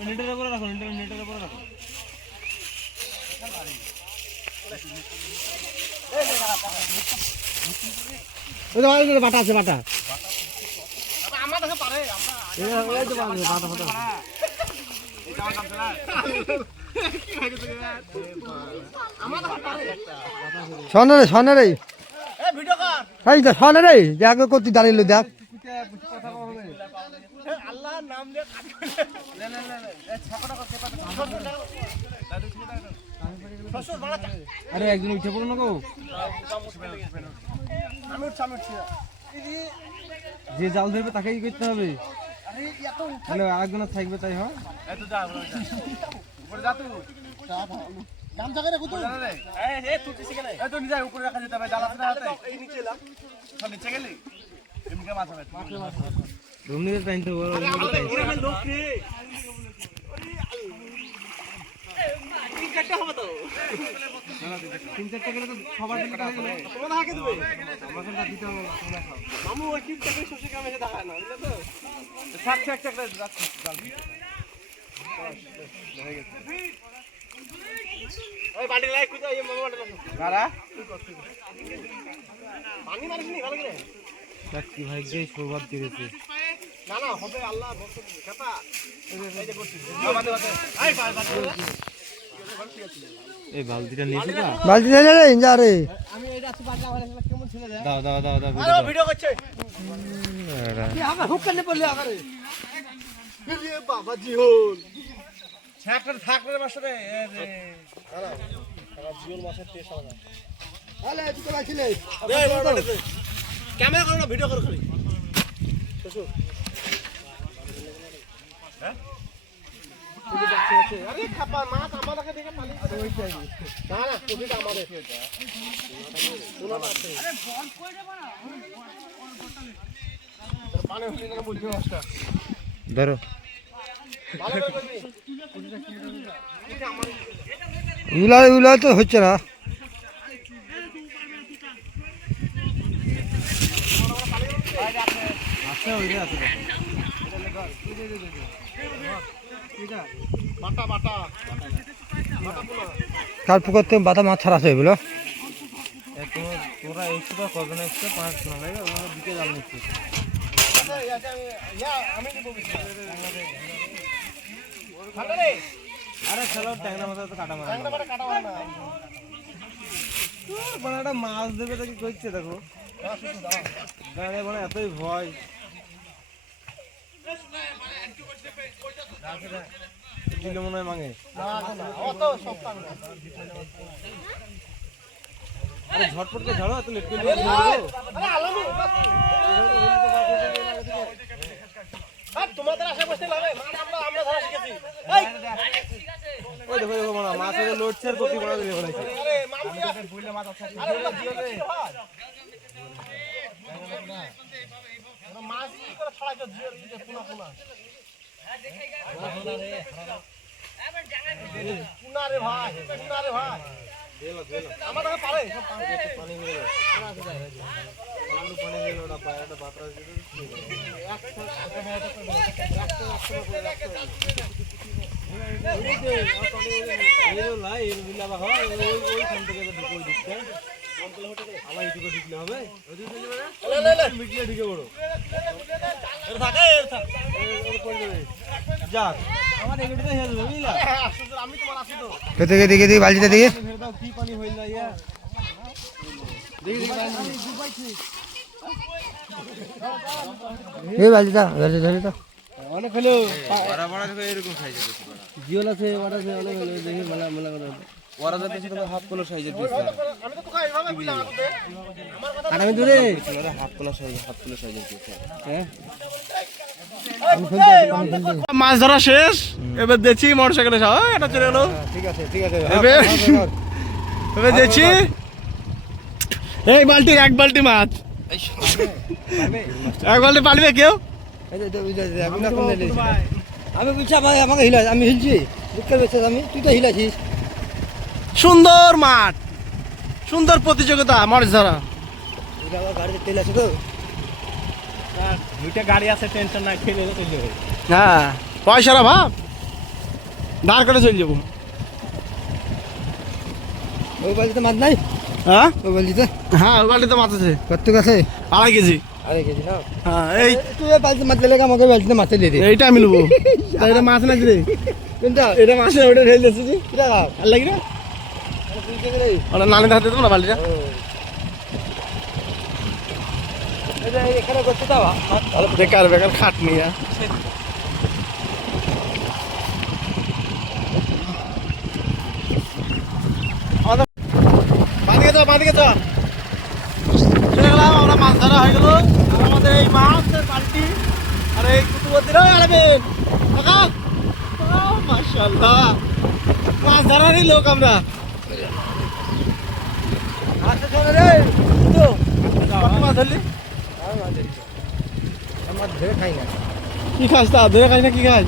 নেটের উপরে রাখো নেটের উপরে রাখো বাটা আছে বাটা আমার দেখে শোনে রে শোনে রে। এই কর। যে রে দেখ করতে দাঁড়িয়ে দেখ। আরে একজন উঠে পড়ো না গো। যে জাল ধরবে তাকেই করতে হবে। আরে এত তাহলে থাকবে তাই হয়। উপরে যা তুই। গাম জায়গা রে। এই এই তুই কিসে গেলে এই তো নিজে উপরে রাখা যেতে হবে এই নিচে সব নিচে গেলি? রুম নিতে লোক রে তিন চারটা তো। তিন চারটা গেলে তো সবার দিকে টাকা দেবে। তোমার হাকে দেবে? আমাকে দিতে হবে মামু ওই তিন চারটা শশী কামে না বুঝলে তো? কারা মারিস নি ভালো করে? দেখ কি ভাই যে সৌভাগ্য দিয়েছে। না না হবে আল্লাহ কথা এই বালতিটা নিয়েছো না বালতি নে রে যা রে। আমি এটা আছে বাড়ি আমার কেমন ছিল দাও দাও দাও দাও আরে ভিডিও করছে। কি আমার হুক করতে পড়লে আগারে বাবা জিহল ছাকর থাকরে মাসরে এ রে আরে সারা জিহল মাসের টেস্ট আলাদা আলে তুই তো লাইছিলে ক্যামেরা করো না ভিডিও করো খালি। শ্বশুর হ্যাঁ? আরে খাপা মাছ আমাদেরকে দেখে পানি না না তুমি আমাদের আরে বল কই দেব না পানি হলি না বলছো ধরো ভালো করে করবি এটা আমার উলা উলা তো হচ্ছে না। পুরো কার পুকুর থেকে বাতা মাছ ছাড়া আছে বুঝলো এ তো তোরা এক্সট্রা কজন এক্সট্রা পাঁচ দিতে জাল নিচ্ছে আমি আরে চলো ট্যাংরা মাথা তো কাটা মারা কাটা মানে মাছ দেবে তো কি করছে দেখো? গাড়ি মানে এতই ভয়। দিলে মনে হয় মাঙে। আরে ঝটপট করে ঝাড়ো এত লেট করে তোমাদের আশা বসতে লাগে মাছ আমরা আমরা ধরা শিখেছি। ওই দেখো দেখো মারা মাছ লড়ছে আর কপি মারা দিয়ে ফেলাইছে আরে মামু বুইলে মাছ আছে আরে ওটা জিও রে মাছ কি করে ছড়াইতো জিও দিতে পুনা পুনা। পুনা রে ভাই পুনা রে ভাই। আমার কাছে পারে। সব পানি পানি হবে যাক আমার এগুলোতে হেল বুঝলা আমি তোমার তো দেখে বালতিটা কি পানি হইল না ইয়া দেখি। দেখি। এই বালতিটা ধরে ধরে তো অনেক হলো বড় বড় এরকম সাইজের বেশি জিওল আছে ওরা আছে অনেক হলো দেখি মেলা মেলা করে ওরা যাতে ছিল হাফ কিলো সাইজের দিচ্ছে আমি তো তোকে আর আমি দূরে মাছ ধরা শেষ এবার দেখছি মোটর সাইকেলে সব এটা চলে গেলো। ঠিক আছে ঠিক আছে। এবার এবার দেখছি। এই বালতি এক বালতি মাছ। এক বালতি পারবে কেউ? আমি বলছি আমাকে আমাকে হিলা আমি হিলছি। বেছে আমি তুই তো হিলাছিস। সুন্দর মাঠ। সুন্দর প্রতিযোগিতা মাছ ধরা। গাড়িতে তেল আছে তো। দুইটা গাড়ি আছে টেনশন নাই খেলে চলে যাবে হ্যাঁ পয়সার অভাব। দাঁড় করে চলে যাব। ওই বাড়িতে মাছ নাই? হ্যাঁ? ওই বাড়িতে হ্যাঁ ওই বালতিতে মাছ আছে। কত আছে? আড়াই কেজি। আরে কেজি না? হ্যাঁ এই তুই ওই মাছ দিলে আমাকে বাড়িতে মাছ দিয়ে দে। এইটা আমি নেব এটা মাছ না রে কোনটা? এটা মাছ না ওটা ঢেল দিচ্ছি কিরা? আর লাগি না? ওটা নানি হাতে দেবো না দাও বেকার বেকার খাট নিয়ে যাও চলে গেলাম আমরা মাছ ধরা হয়ে গেল। আমাদের এই মাছের বালতি আর এই কুতুবদ্দিরা আলাবেন কাকা মাশাল্লাহ মাছ ধরারই লোক আমরা। আচ্ছা চলে রে। তো মাছ ধরলি? আমার ধরে খাই না। কি খাস তা? ধরে খাস না কি খাস?